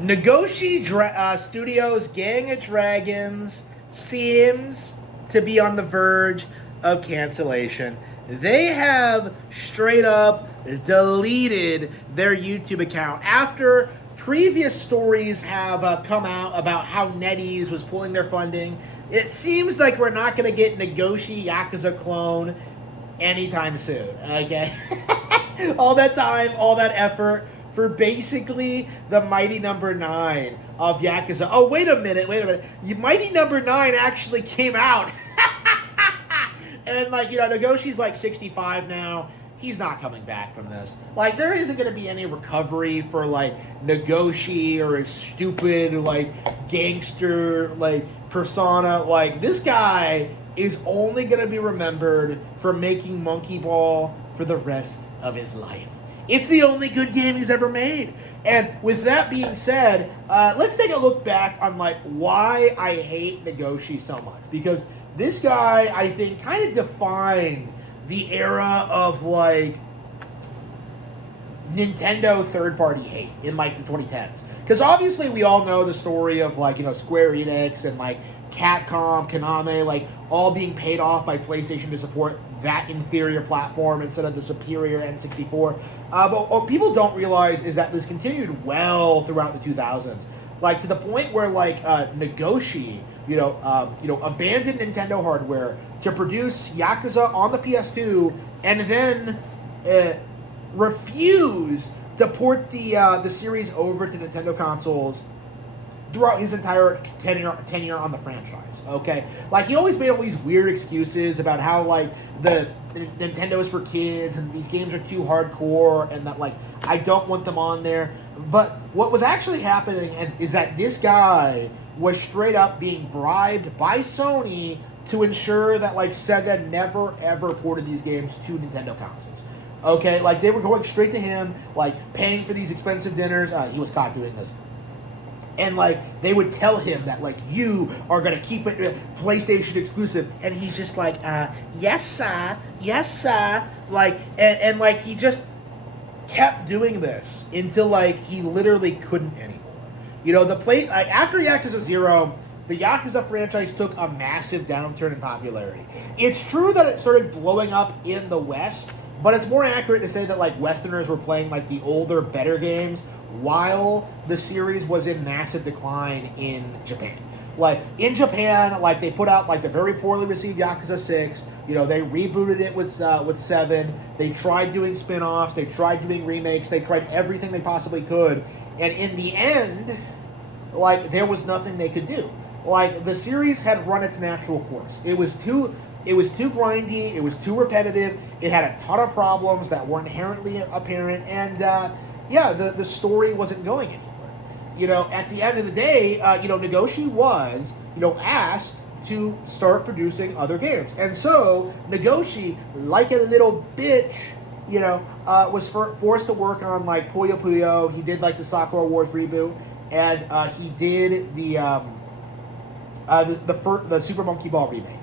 Nagoshi Studios' Gang of Dragons seems to be on the verge of cancellation. They have straight up deleted their YouTube account after previous stories have come out about how NetEase was pulling their funding. It seems like we're not going to get Nagoshi Yakuza clone anytime soon. Okay, all that time, all that effort for basically the Mighty Number 9 of Yakuza. Oh, wait a minute. Mighty Number 9 actually came out. And, like, Nagoshi's like 65 now. He's not coming back from this. Like, there isn't going to be any recovery for, like, Nagoshi or his stupid, like, gangster, like, persona. Like, this guy is only going to be remembered for making Monkey Ball for the rest of his life. It's the only good game he's ever made. And with that being said, let's take a look back on, like, why I hate Nagoshi so much. Because this guy, I think, kind of defined the era of, like, Nintendo third-party hate in, like, the 2010s. Because obviously we all know the story of, like, Square Enix and, like, Capcom, Konami, like, all being paid off by PlayStation to support that inferior platform instead of the superior N64. But what people don't realize is that this continued well throughout the 2000s. Like, to the point where, like, Nagoshi, abandoned Nintendo hardware to produce Yakuza on the PS2 and then refused to port the series over to Nintendo consoles throughout his entire tenure on the franchise, okay? Like, he always made all these weird excuses about how, like, the Nintendo is for kids and these games are too hardcore and that, like, I don't want them on there. But what was actually happening is that this guy was straight up being bribed by Sony to ensure that, like, Sega never, ever ported these games to Nintendo consoles. Okay? Like, they were going straight to him, like, paying for these expensive dinners. He was caught doing this. And, like, they would tell him that, like, you are going to keep it PlayStation exclusive. And he's just like, yes, sir. Yes, sir. Like, and like, he just kept doing this until, like, he literally couldn't anymore. After Yakuza 0, the Yakuza franchise took a massive downturn in popularity. It's true that it started blowing up in the West, but it's more accurate to say that, like, Westerners were playing, like, the older, better games while the series was in massive decline in Japan. Like, in Japan, like, they put out, like, the very poorly received Yakuza 6. They rebooted it with 7. They tried doing spin-offs. They tried doing remakes. They tried everything they possibly could. And in the end, like, there was nothing they could do. Like, the series had run its natural course. It was too grindy. It was too repetitive. It had a ton of problems that were inherently apparent. And, the story wasn't going anywhere. At the end of the day, Nagoshi was, asked to start producing other games. And so, Nagoshi, like a little bitch, was forced to work on, like, Puyo Puyo. He did, like, the Sakura Wars reboot. And he did the Super Monkey Ball remake.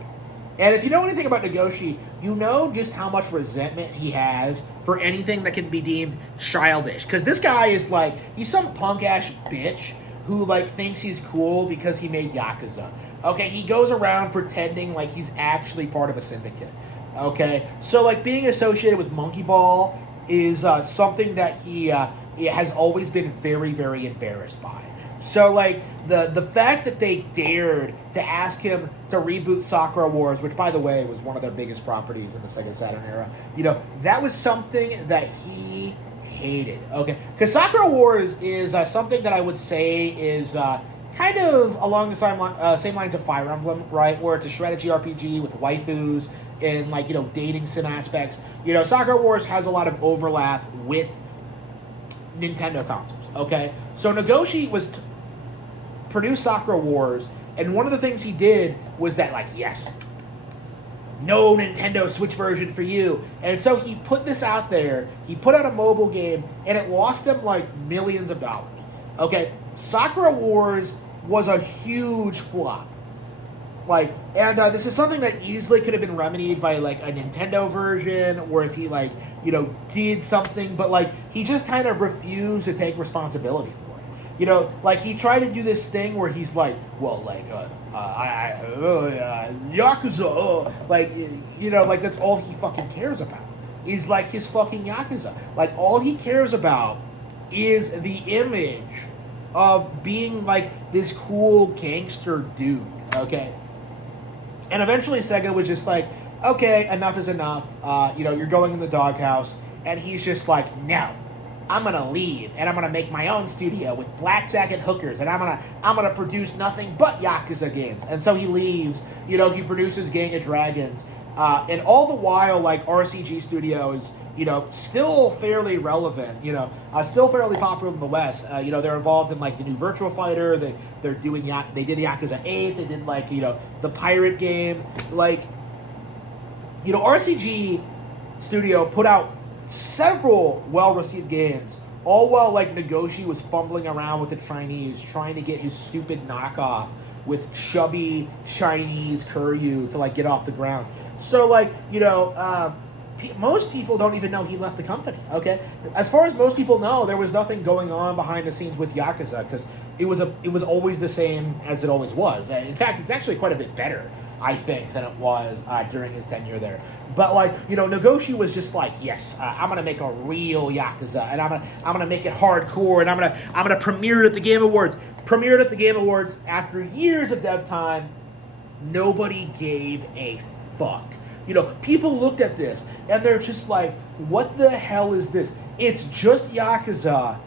And if you know anything about Nagoshi, you know just how much resentment he has for anything that can be deemed childish. Because this guy is, like, he's some punk-ass bitch who, like, thinks he's cool because he made Yakuza. Okay, he goes around pretending like he's actually part of a syndicate. Okay, so, like, being associated with Monkey Ball is something that he has always been very, very embarrassed by. So, like, the fact that they dared to ask him to reboot Sakura Wars, which, by the way, was one of their biggest properties in the Sega Saturn era, that was something that he hated. Okay, because Sakura Wars is something that I would say is kind of along the same lines of Fire Emblem, right? Where it's a strategy RPG with waifus and, like, dating sim aspects. Sakura Wars has a lot of overlap with Nintendo consoles, okay? So Nagoshi produced Sakura Wars, and one of the things he did was that, like, yes, no Nintendo Switch version for you. And so he put this out there, he put out a mobile game, and it lost them, like, millions of dollars, okay? Sakura Wars was a huge flop. Like, and this is something that easily could have been remedied by, like, a Nintendo version, or if he, like, did something, but, like, he just kind of refused to take responsibility for it. Like he tried to do this thing where he's like, well, like, Yakuza, like, like that's all he fucking cares about is like his fucking Yakuza. Like all he cares about is the image of being like this cool gangster dude, okay? And eventually Sega was just like, okay, enough is enough. You're going in the doghouse. And he's just like, no, I'm gonna leave and I'm gonna make my own studio with blackjack hookers and I'm gonna produce nothing but Yakuza games. And so he leaves. He produces Gang of Dragons, and all the while, like RCG Studios, still fairly relevant. Still fairly popular in the West. They're involved in like the new Virtual Fighter. They did Yakuza 8. They did like the pirate game. Like RCG Studio put out several well-received games, all while like Nagoshi was fumbling around with the Chinese, trying to get his stupid knockoff with chubby Chinese Kuryu to like get off the ground. So like most people don't even know he left the company. Okay, as far as most people know, there was nothing going on behind the scenes with Yakuza because it was always the same as it always was. In fact, it's actually quite a bit better, I think, than it was during his tenure there. But like Nagoshi was just like, yes, I'm gonna make a real Yakuza, and I'm gonna make it hardcore, and I'm gonna premiere it at the Game Awards. Premiered at the Game Awards after years of dev time. Nobody gave a fuck. People looked at this and they're just like, what the hell is this? It's just Yakuza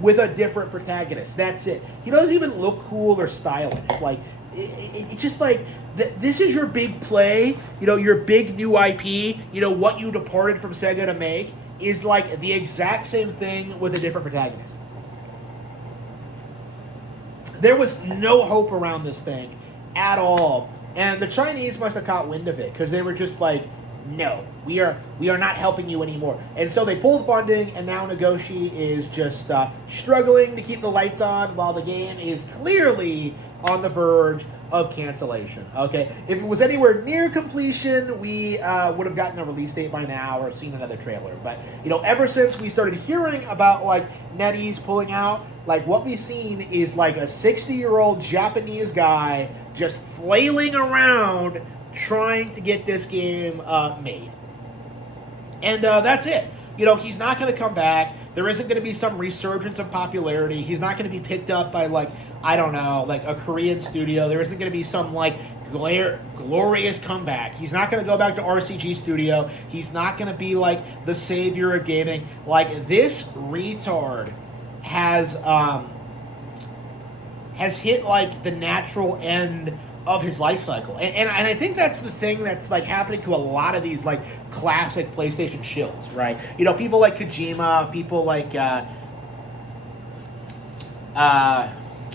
with a different protagonist. That's it. He doesn't even look cool or stylish. Like it's just like this is your big play, your big new IP, what you departed from Sega to make is like the exact same thing with a different protagonist. There was no hope around this thing at all. And the Chinese must have caught wind of it because they were just like, no, we are not helping you anymore. And so they pulled funding, and now Nagoshi is just struggling to keep the lights on while the game is clearly on the verge of cancellation. Okay, if it was anywhere near completion, we would have gotten a release date by now or seen another trailer. But ever since we started hearing about like NetEase pulling out, like what we've seen is like a 60-year-old Japanese guy just flailing around trying to get this game made. And that's it. He's not going to come back. There isn't going to be some resurgence of popularity. He's not going to be picked up by, like, I don't know, like a Korean studio. There isn't going to be some, like, glorious comeback. He's not going to go back to RCG Studio. He's not going to be, like, the savior of gaming. Like, this retard has hit, like, the natural end of his life cycle. And I think that's the thing that's like happening to a lot of these like classic PlayStation shills, right? People like Kojima, people like Keiji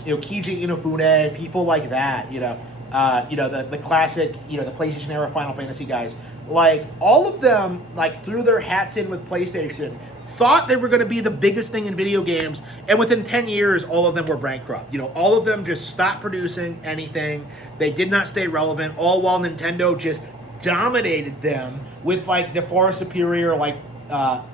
Inafune, people like that, the classic, the PlayStation era Final Fantasy guys, like all of them like threw their hats in with PlayStation, thought they were going to be the biggest thing in video games, and within 10 years, all of them were bankrupt. All of them just stopped producing anything. They did not stay relevant, all while Nintendo just dominated them with, like, the far superior, like,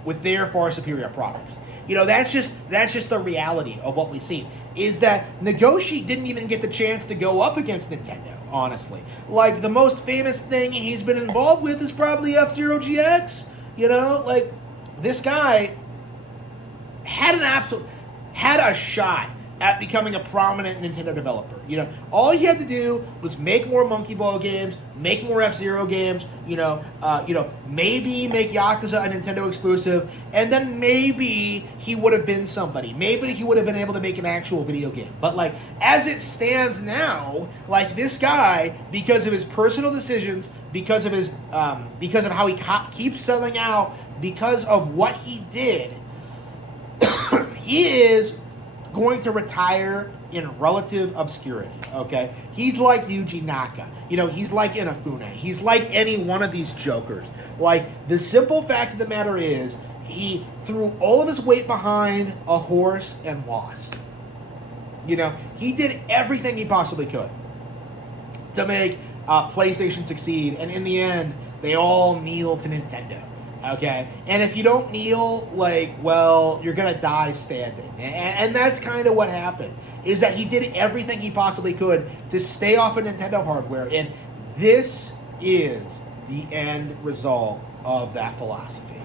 with their far superior products. That's just the reality of what we've seen, is that Nagoshi didn't even get the chance to go up against Nintendo, honestly. Like, the most famous thing he's been involved with is probably F-Zero GX, like, this guy had a shot at becoming a prominent Nintendo developer. All he had to do was make more Monkey Ball games, make more F-Zero games, maybe make Yakuza a Nintendo exclusive, and then maybe he would have been somebody. Maybe he would have been able to make an actual video game. But like as it stands now, like this guy, because of his personal decisions, because of how he keeps selling out, because of what he did, he is going to retire in relative obscurity, okay? He's like Yuji Naka. He's like Inafune. He's like any one of these jokers. Like, the simple fact of the matter is, he threw all of his weight behind a horse and lost. He did everything he possibly could to make PlayStation succeed, and in the end, they all kneel to Nintendo. Okay, and if you don't kneel, like, well, you're gonna die standing, and that's kind of what happened. Is that he did everything he possibly could to stay off of Nintendo hardware, and this is the end result of that philosophy.